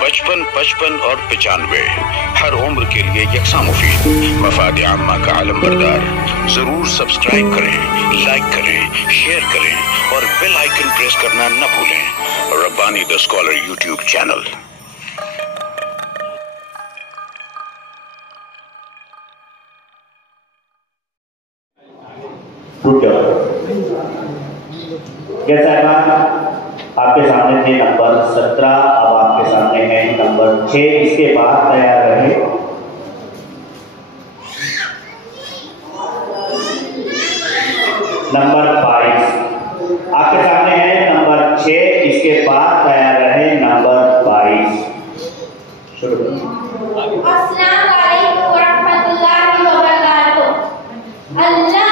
55, 55 और 95 हर उम्र के लिए यकसा मुफीद। मफाद आम्मा का आलम बरदार। जरूर सब्सक्राइब करें, लाइक करें, शेयर करें और बेल आइकन प्रेस करना न भूलें। Rabbani the scholar YouTube channel. जैसा आपके सामने थे नंबर 17, अब आपके सामने है नंबर 6। इसके बाद तैयार रहे नंबर 22। आपके सामने है नंबर 6, इसके बाद तैयार रहे नंबर 22। शुरू। अस्सलाम वालेकुम वरहमतुल्लाहि वबरकातुहू। अल्लाह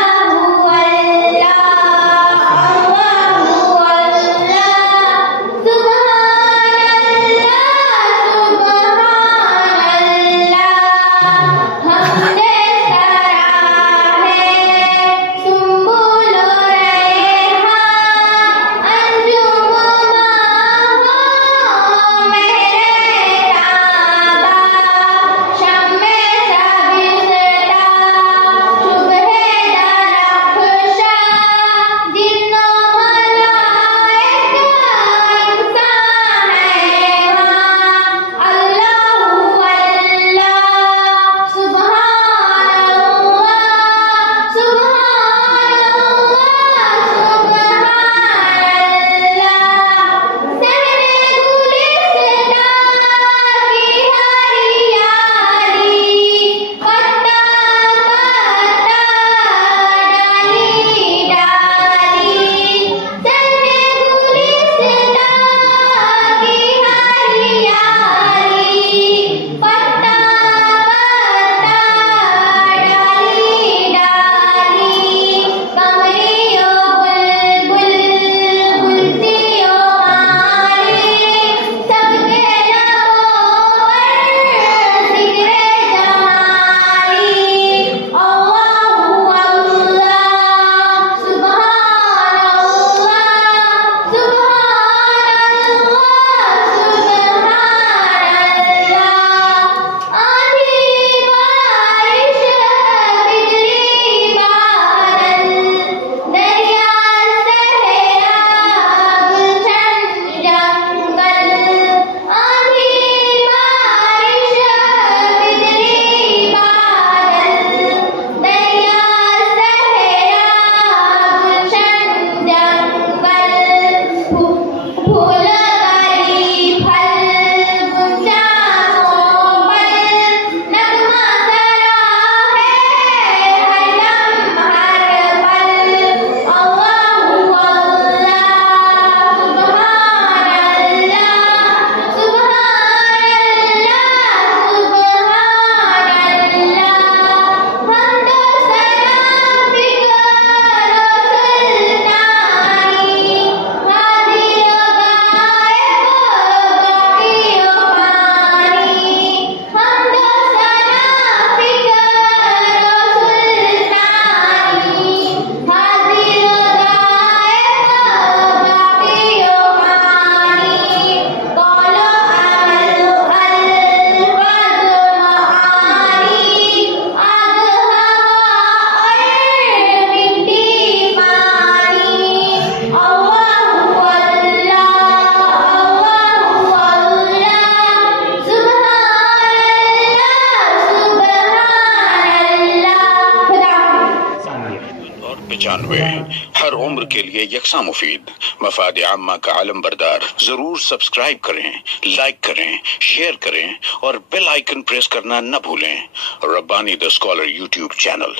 हर उम्र के लिए यकसा मुफीद। मफाद आम्मा का आलम बरदार। जरूर सब्सक्राइब करें, लाइक करें, शेयर करें और बेल आइकन प्रेस करना न भूलें। Rabbani the scholar YouTube channel.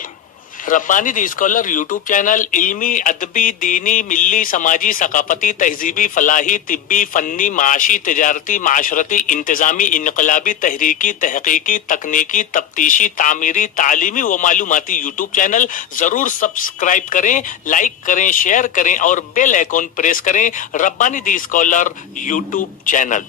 Rabbani the scholar YouTube channel इल्मी, अदबी, दीनी, मिली, समाजी, सकाफती, तहजीबी, फलाही, तिब्बी, फन्नी, माशी, तिजारती, माशरती, इंतजामी, इनकलाबी, तहरीकी, तहकीकी, तकनीकी, तफ्तीशी, तामीरी, तालीमी व मालूमाती यूट्यूब चैनल। जरूर सब्सक्राइब करें, लाइक करें, शेयर करें और बेल आइकॉन प्रेस करें। Rabbani the scholar YouTube channel.